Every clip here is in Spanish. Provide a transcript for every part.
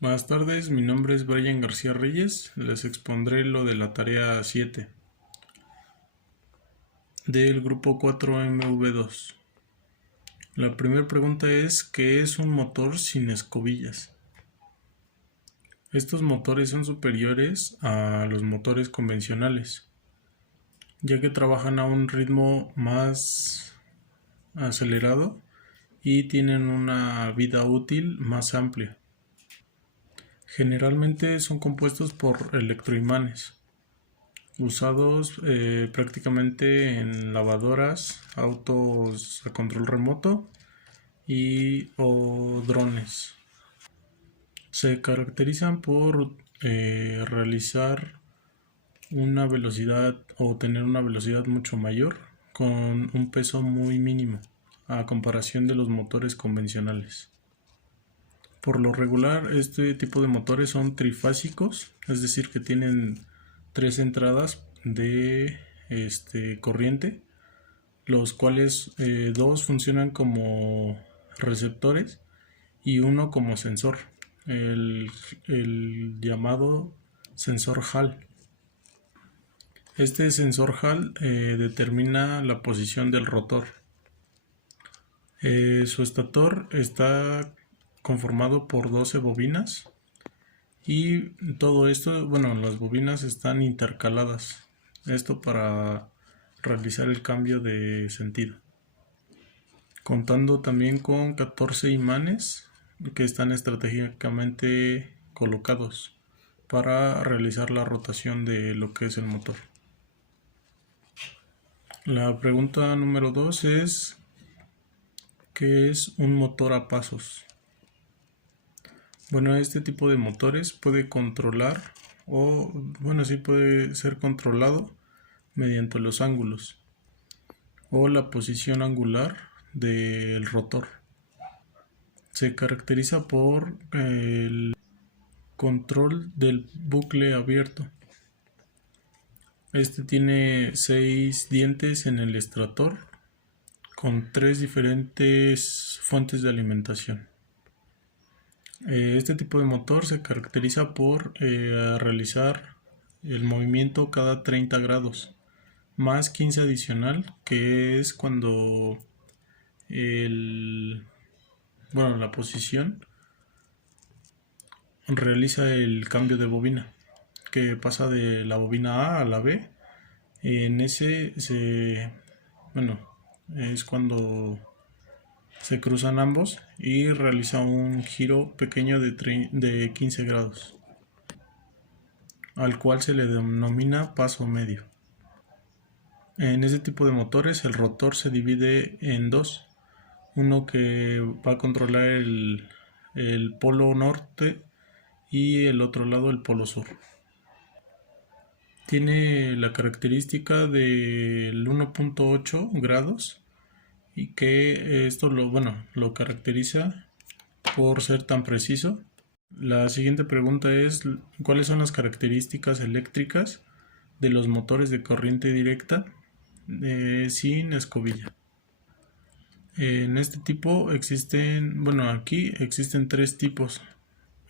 Buenas tardes, mi nombre es Brian García Reyes. Les expondré lo de la tarea 7 del grupo 4MV2. La primera pregunta es: ¿qué es un motor sin escobillas? Estos motores son superiores a los motores convencionales, ya que trabajan a un ritmo más acelerado y tienen una vida útil más amplia. Generalmente son compuestos por electroimanes, usados prácticamente en lavadoras, autos a control remoto y o drones. Se caracterizan por realizar una velocidad o tener una velocidad mucho mayor con un peso muy mínimo a comparación de los motores convencionales. Por lo regular, este tipo de motores son trifásicos, es decir, que tienen tres entradas de corriente, los cuales dos funcionan como receptores y uno como sensor, el llamado sensor Hall. Este sensor Hall determina la posición del rotor. Su estator está conformado por 12 bobinas y todo esto, bueno, las bobinas están intercaladas. Esto para realizar el cambio de sentido. Contando también con 14 imanes que están estratégicamente colocados para realizar la rotación de lo que es el motor. La pregunta número 2 es: ¿qué es un motor a pasos? Bueno, este tipo de motores puede controlar sí puede ser controlado mediante los ángulos o la posición angular del rotor. Se caracteriza por el control del bucle abierto. Este tiene 6 dientes en el estator con 3 diferentes fuentes de alimentación. Este tipo de motor se caracteriza por realizar el movimiento cada 30 grados más 15 adicional, que es cuando la posición realiza el cambio de bobina, que pasa de la bobina A a la B. En ese es cuando se cruzan ambos y realiza un giro pequeño de 15 grados, al cual se le denomina paso medio. En este tipo de motores el rotor se divide en dos: uno que va a controlar el polo norte y el otro lado el polo sur. Tiene la característica del 1.8 grados y que esto lo caracteriza por ser tan preciso. La siguiente pregunta es: ¿cuáles son las características eléctricas de los motores de corriente directa sin escobilla? En este tipo aquí existen tres tipos.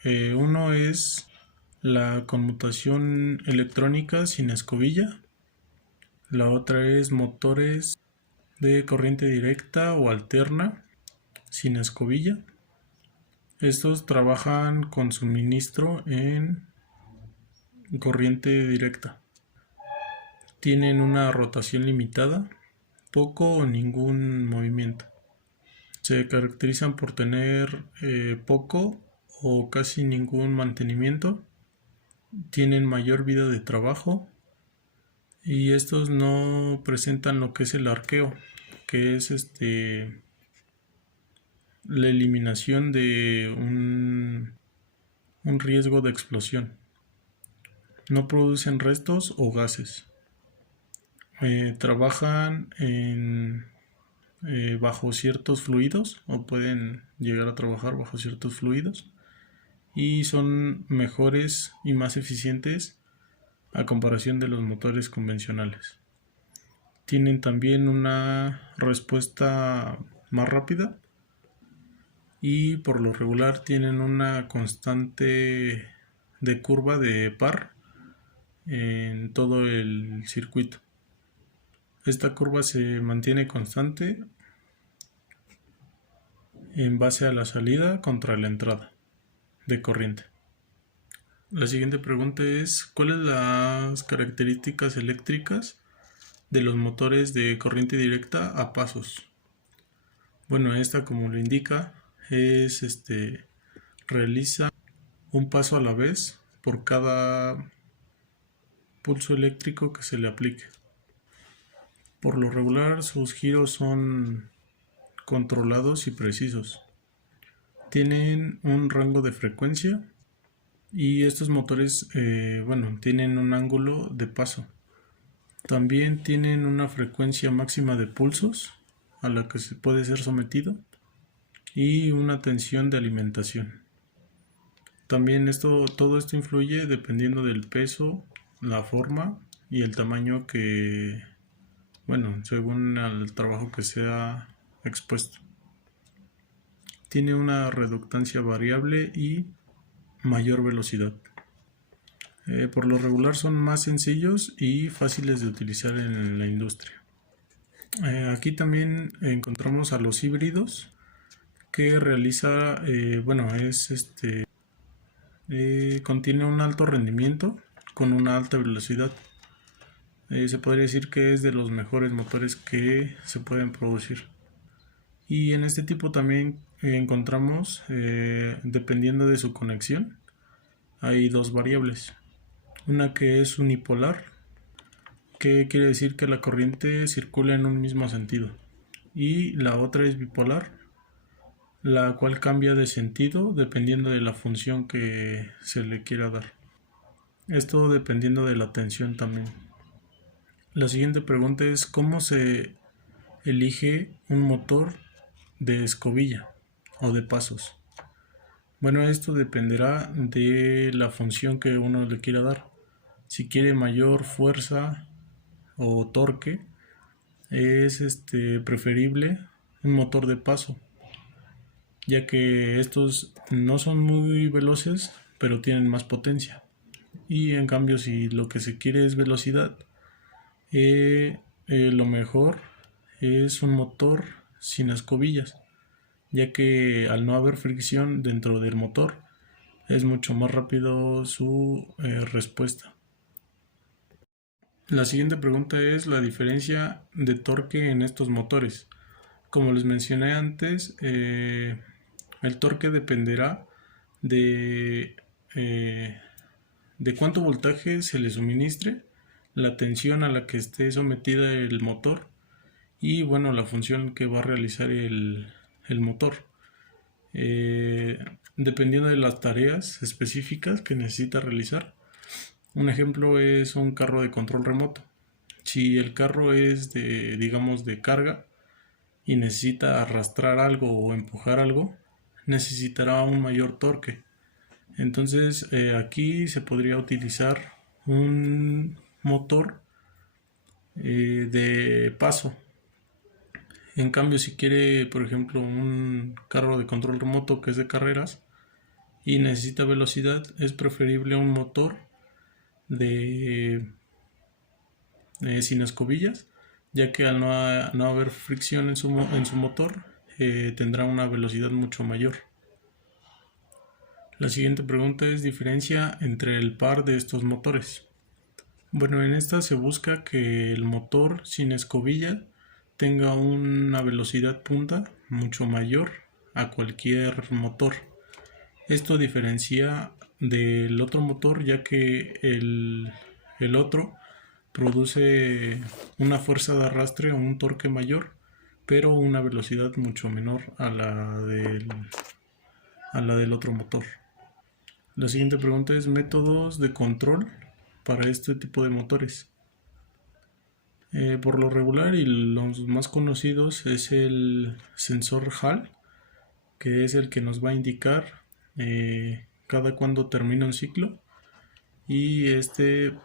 Uno es la conmutación electrónica sin escobilla. La otra es motores de corriente directa o alterna sin escobilla. Estos trabajan con suministro en corriente directa. Tienen una rotación limitada, poco o ningún movimiento. Se caracterizan por tener poco o casi ningún mantenimiento. Tienen mayor vida de trabajo y estos no presentan lo que es el arqueo, que es la eliminación de un riesgo de explosión. No producen restos o gases. Trabajan bajo ciertos fluidos, o pueden llegar a trabajar bajo ciertos fluidos, y son mejores y más eficientes a comparación de los motores convencionales. Tienen también una respuesta más rápida y por lo regular tienen una constante de curva de par en todo el circuito. Esta curva se mantiene constante en base a la salida contra la entrada de corriente. La siguiente pregunta es: ¿cuáles las características eléctricas de los motores de corriente directa a pasos? Bueno, esta, como lo indica, es realiza un paso a la vez por cada pulso eléctrico que se le aplique. Por lo regular, sus giros son controlados y precisos. Tienen un rango de frecuencia y estos motores, tienen un ángulo de paso. También tienen una frecuencia máxima de pulsos a la que se puede ser sometido y una tensión de alimentación. También todo esto influye dependiendo del peso, la forma y el tamaño según el trabajo que sea expuesto. Tiene una reductancia variable y mayor velocidad. Por lo regular son más sencillos y fáciles de utilizar en la industria. Aquí también encontramos a los híbridos, que realiza, contiene un alto rendimiento con una alta velocidad. Se podría decir que es de los mejores motores que se pueden producir. Y en este tipo también encontramos, dependiendo de su conexión, hay dos variables. Una que es unipolar, que quiere decir que la corriente circula en un mismo sentido. Y la otra es bipolar, la cual cambia de sentido dependiendo de la función que se le quiera dar. Esto dependiendo de la tensión también. La siguiente pregunta es: ¿cómo se elige un motor de escobilla o de pasos? Bueno, esto dependerá de la función que uno le quiera dar. Si quiere mayor fuerza o torque, es preferible un motor de paso, ya que estos no son muy veloces, pero tienen más potencia. Y en cambio, si lo que se quiere es velocidad, lo mejor es un motor sin escobillas, ya que al no haber fricción dentro del motor es mucho más rápido su respuesta. La siguiente pregunta es la diferencia de torque en estos motores. Como les mencioné antes, el torque dependerá de, eh, de cuánto voltaje se le suministre, la tensión a la que esté sometida el motor y la función que va a realizar el motor. Dependiendo de las tareas específicas que necesita realizar. Un ejemplo es un carro de control remoto. Si el carro es de carga y necesita arrastrar algo o empujar algo, necesitará un mayor torque. Entonces aquí se podría utilizar un motor de paso. En cambio, si quiere, por ejemplo, un carro de control remoto que es de carreras y necesita velocidad, es preferible un motor sin escobillas, ya que al no haber fricción en su motor, tendrá una velocidad mucho mayor. La siguiente pregunta es: diferencia entre el par de estos motores. Bueno, en esta se busca que el motor sin escobilla tenga una velocidad punta mucho mayor a cualquier motor. Esto diferencia del otro motor, ya que el otro produce una fuerza de arrastre o un torque mayor, pero una velocidad mucho menor a la del otro motor. La siguiente pregunta es: métodos de control para este tipo de motores. Por lo regular y los más conocidos es el sensor Hall, que es el que nos va a indicar cada cuando termina un ciclo, y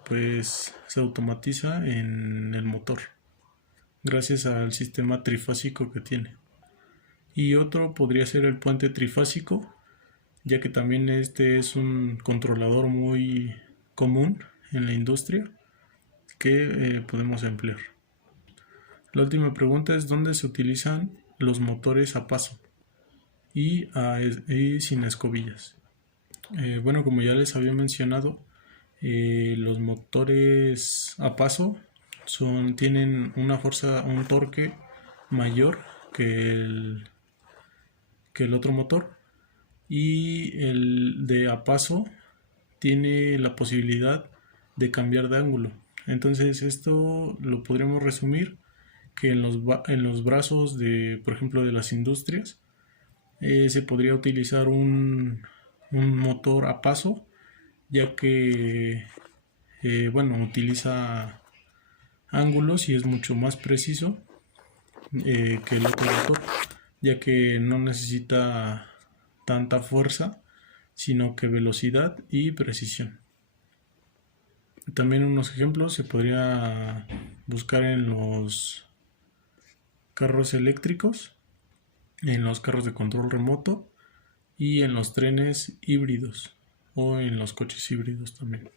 pues se automatiza en el motor gracias al sistema trifásico que tiene. Y otro podría ser el puente trifásico, ya que también este es un controlador muy común en la industria que podemos emplear. La última pregunta es: ¿dónde se utilizan los motores a paso y sin escobillas? Bueno, como ya les había mencionado, los motores a paso tienen una fuerza, un torque mayor que el otro motor, y el de a paso tiene la posibilidad de cambiar de ángulo. Entonces esto lo podríamos resumir que en los brazos de, por ejemplo, de las industrias, se podría utilizar un motor a paso, ya que bueno, utiliza ángulos y es mucho más preciso que el otro motor, ya que no necesita tanta fuerza, sino que velocidad y precisión. También unos ejemplos se podría buscar en los carros eléctricos, en los carros de control remoto y en los trenes híbridos o en los coches híbridos también.